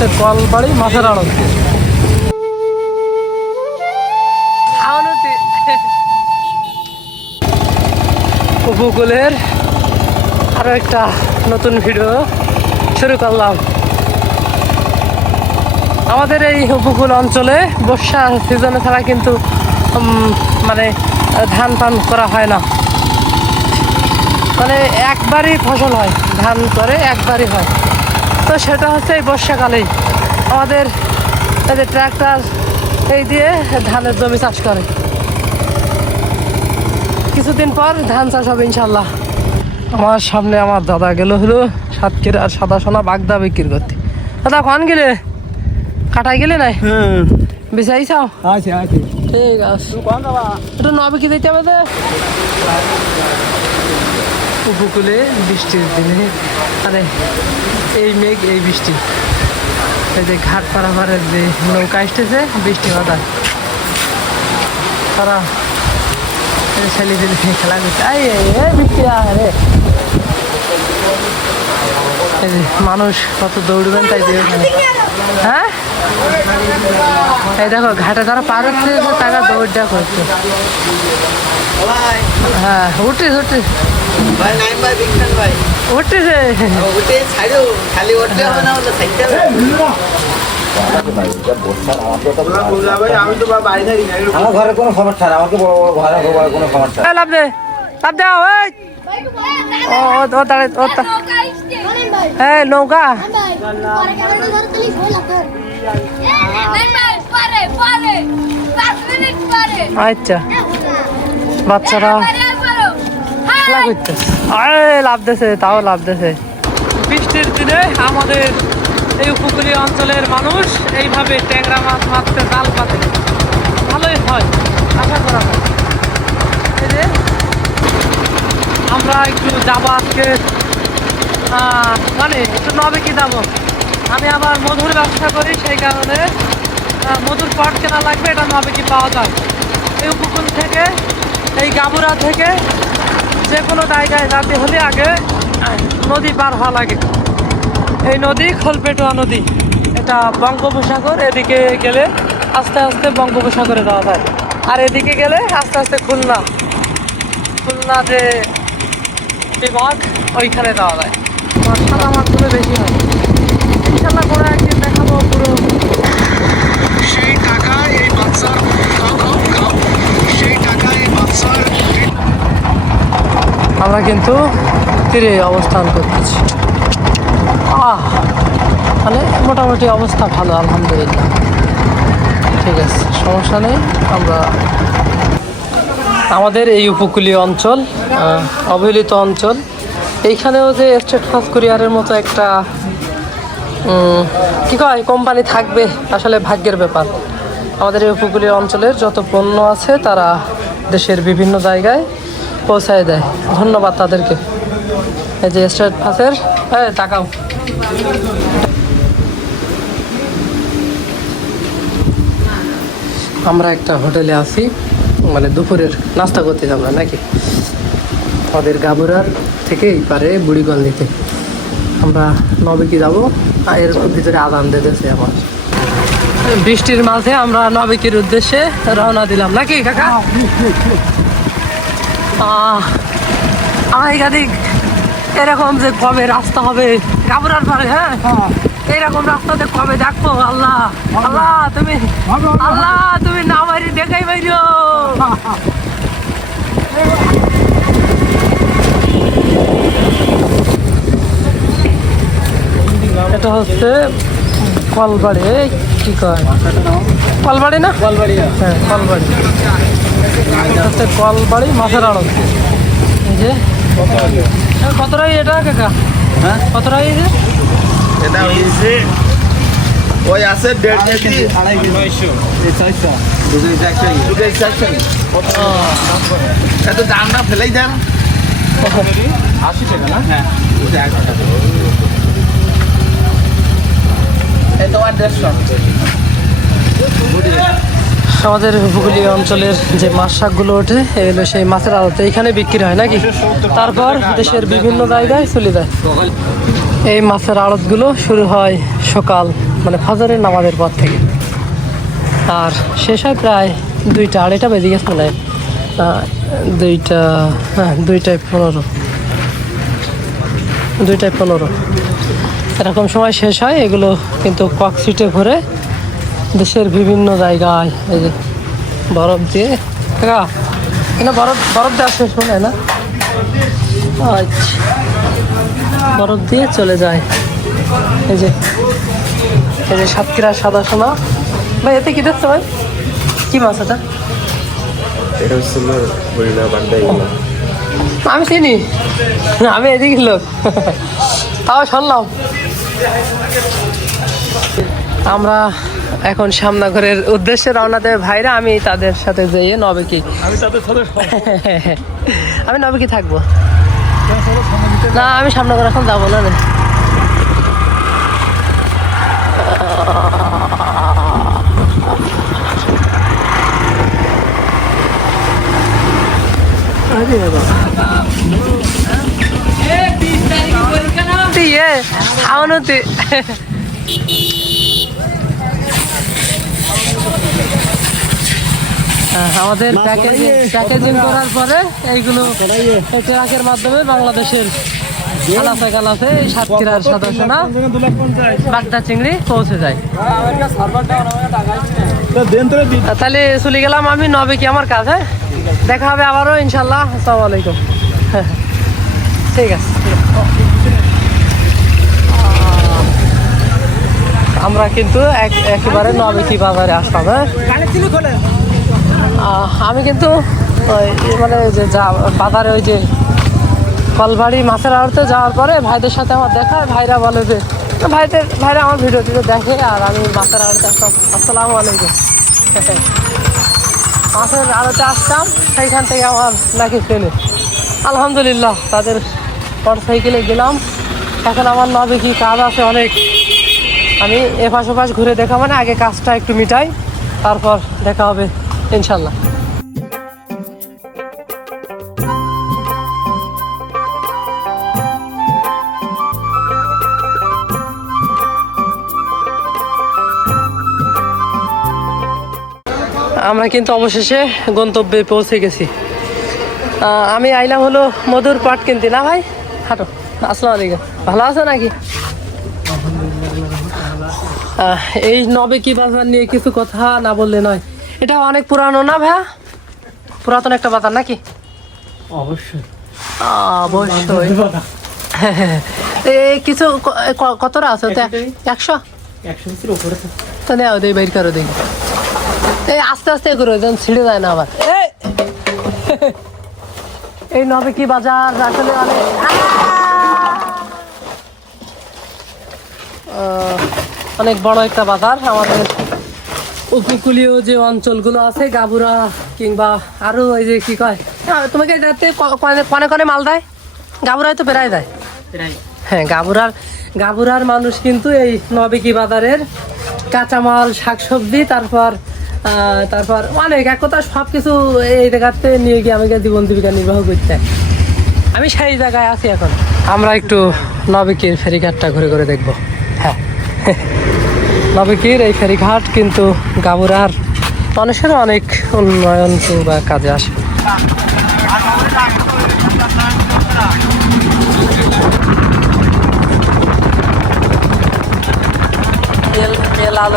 হচ্ছে কলবাড়ি মাছের আড়ত। উপকূলের আরো একটা নতুন ভিডিও শুরু করলাম। আমাদের এই উপকূল অঞ্চলে বর্ষা সিজনে ছাড়া কিন্তু মানে ধান পান করা হয় না, মানে একবারই ফসল হয়, ধান করে একবারই হয়। তো সেটা হচ্ছে এই বর্ষাকালেই আমাদের এই যে ট্রাক্টর এই দিয়ে ধানের জমি চাষ করে। কিছুদিন পর ধান চাষ হবে ইনশাল্লাহ। আমার সামনে আমার দাদা গেল হলো সাতক্ষীরা আর সাদা সোনা বাগদা বিক্রি করতে। দাদা কখন গেলে? কাটাই গেলে নাই? বিচাইছাও? আছে আছে ঠিক আছে, একটু নবে কি দিতে হবে? উপকূলে বৃষ্টির দিনে মানে এই মেঘ এই বৃষ্টি, এই যে ঘাট পারাপারের যে নৌকা আসতেছে বৃষ্টি বাতাস, তারা ছেলে ছেলে খেলা করছে। বৃষ্টি আরে এই যে মানুষ কত দৌড়বেন তাই দিয়ে। হ্যাঁ এই দেখো ঘাটে যারা পার হচ্ছে তারা দৌড়টা করছে। হ্যাঁ উঠিস উঠিস উঠতেছে। আমার ঘরে কোনো সমস্যা না, আমাকে বড় বড় ঘরে কোনো সমস্যা লাভ দে লাভ দে। হ্যাঁ নৌকা আচ্ছা বাচ্চারা খেলা করতেছে, লাভ দিছে, তাও লাভ দিছে। বৃষ্টির দিনে আমাদের এই উপকূলীয় অঞ্চলের মানুষ এইভাবে ট্যাংরা মাছ মারতে জাল পাতে, ভালোই হয়, আশা করা হয়। এই যে আমরা একটু যাবো আজকে, মানে একটু নবে কি যাবো। আমি আবার মধুর ব্যবসা করি, সেই কারণে মধুর পট কেনা লাগবে, এটা নবে কি পাওয়া যায়। এই উপকূল থেকে এই গাবুরা থেকে যে কোনো জায়গায় যেতে হলে আগে নদী পার হওয়া লাগে। এই নদী খোলপেটুয়া নদী, এটা বঙ্গোপসাগর। এদিকে গেলে আস্তে আস্তে বঙ্গোপসাগরে যাওয়া যায়, আর এদিকে গেলে আস্তে আস্তে খুলনা যে বিভাগ ওইখানে যাওয়া যায়। সাদা মাছগুলো বেশি হয়। ইনশাল্লাহ করে একদিন দেখাবো পুরো সেই টাকা এই বাচ্চার সেই টাকা এই বাচ্চার। আমরা কিন্তু তীরে অবস্থান করতেছি। মানে মোটামুটি অবস্থা ভালো, আলহামদুলিল্লাহ, ঠিক আছে, সমস্যা নেই। আমরা আমাদের এই উপকূলীয় অঞ্চল, অবহেলিত অঞ্চল, এইখানেও যে স্টেট ফাস্ট কুরিয়ারের মতো একটা কি কয় কোম্পানি থাকবে, আসলে ভাগ্যের ব্যাপার। আমাদের এই উপকূলীয় অঞ্চলের যত পণ্য আছে তারা দেশের বিভিন্ন জায়গায় পৌঁছায় দেয়, ধন্যবাদ তাদেরকে। এই যে স্টেট ফাস্টের টাকাও। আমরা একটা হোটেলে আছি, মানে দুপুরের নাস্তা করতে যাবো নাকি আমাদের গাবুরার থেকে এই পারে বুড়িগঞ্জিতে। আমরা নবেকি যাবো, এর ভিতরে আদান দিতেছে আমার। বৃষ্টির মাঝে আমরা নবেকির উদ্দেশ্যে রওনা দিলাম নাকি কাকা? এদিক এরকম যে কবে রাস্তা হবে গাবুরার পারে, হ্যাঁ এইরকম রাস্তাতে কবে দেখবো? আল্লাহ আল্লাহ তুমি, আল্লাহ তুমি না মারি দেখাই বাইরো। এটা হচ্ছে কলবাড়ি, কি কয় কলবাড়ি না? কলবাড়ি, হ্যাঁ কলবাড়ি হচ্ছে কলবাড়ি মাছের আড়ত। এই যে কত রাই এটা কাকা? হ্যাঁ কত রাই? এটা হয়েছে ওই আছে 1.5 কেজি 250 এত দাম না ফেলেই দেন 80 টাকা না? হ্যাঁ তোমার 150। আমাদের উপকূলীয় অঞ্চলের যে মাছ শাকগুলো ওঠে এগুলো সেই মাছের আড়তে এইখানে বিক্রি হয় নাকি, তারপর দেশের বিভিন্ন জায়গায় চলে যায়। এই মাছের আড়তগুলো শুরু হয় সকাল মানে ফজরের নামাজের পর থেকে। আর শেষ হয় প্রায় 2টা 2:30 বেজে গেছে মনে হয়। 2টা, হ্যাঁ 2:15, 2:15 এরকম সময় শেষ হয়। এগুলো কিন্তু ককশিটে ভরে দেশের বিভিন্ন জায়গায় এই যে বরফ দিয়ে এখানে বরফ দেওয়া শেষ মনে হয় না, আচ্ছা বরফ দিয়ে চলে যায়। এই যে সাতক্ষীরা সাদা সোনা। ভাই এতে কি দেখছো ভাই, কি মাছ এটা? এটা হচ্ছে বরিলা বান্দাই। আমি চিনি, আমি এদিকে লোক, তাও শুনলাম। আমরা এখন শ্যামনগরের উদ্দেশ্যে রওনা দেবে ভাইরা, আমি তাদের সাথে যেয়ে নবেকি, আমি নবেকি থাকবো না, আমি শ্যামনগর এখন যাবো না। আমাদের প্যাকেজিং করার পরে এইগুলো ট্রাকের মাধ্যমে বাংলাদেশের গালাতে এই সাতক্ষীরার সাদা সোনা বাগদা চিংড়ি পৌঁছে যায়। তাহলে চলে গেলাম আমি নবেকি আমার কাজ। হ্যাঁ, দেখা হবে আবারও ইনশাল্লাহ। আসসালামু আলাইকুম। ঠিক আছে, আমরা কিন্তু একেবারে নবেকি বাজারে আসলাম। হ্যাঁ, আমি কিন্তু মানে যে বাজারে ওই যে কলবাড়ি মাছের আড়তে যাওয়ার পরে ভাইদের সাথে আমার দেখা, ভাইরা বলে যে ভাইরা আমার ভিডিও টিডিও দেখে, আর আমি মাছের আড়তে আসলাম। আসসালামু আলাইকুম। মাছের আড়তে আসতাম, সেইখান থেকে আমার নাকি ফেলে আলহামদুলিল্লাহ তাদের মোটরসাইকেলে গেলাম। এখন আমার নবেকি কাজ আছে অনেক, আমি এপাশ ওপাশ ঘুরে দেখা, মানে আগে কাজটা একটু মিটাই, তারপর দেখা হবে ইনশাল্লাহ। আমরা কিন্তু অবশেষে গন্তব্যে পৌঁছে গেছি। আমি আইলাম হলো মধুর পাট কিনতে। না ভাই, হাঁটো। আসসালামু আলাইকুম, ভালো আছো নাকি? এই নবেকি বাজার নিয়ে কিছু কথা না বললে নয়। এটা অনেক পুরানো না ভাইয়া? পুরাতন একটা বাজার নাকি? অবশ্যই অবশ্যই। এই কিছু কতটা আছে? 100 তো নেও, দেই বাইর করো দেখি। এই আস্তে আস্তে করে যেন ছিঁড়ে যায় না আবার। এই নবেকি বাজার আসলে অনেক বড় একটা বাজার। আমাদের উপকূলীয় যে অঞ্চলগুলো আছে, গাবুরা কিংবা আরো ওই যে কি কয়, তোমাকে এটাতে কনে কনে মাল দেয়, গাবুরায় তো বেড়ায় দেয়। হ্যাঁ, গাবুরার মানুষ কিন্তু এই নবেকি বাজারের কাঁচামাল, শাকসবজি, তারপর অনেক এক কথা সবকিছু এই জায়গাতে নিয়ে গিয়ে আমাকে জীবন জীবিকা নির্বাহ করতে। আমি সেই জায়গায় আছি এখন। আমরা একটু নবেকির ফেরিঘাটটা ঘুরে ঘুরে দেখবো। হ্যাঁ, নবেকির এই ফেরিঘাট কিন্তু গাবুরার মানুষের অনেক উন্নয়ন বা কাজে আসে। লাল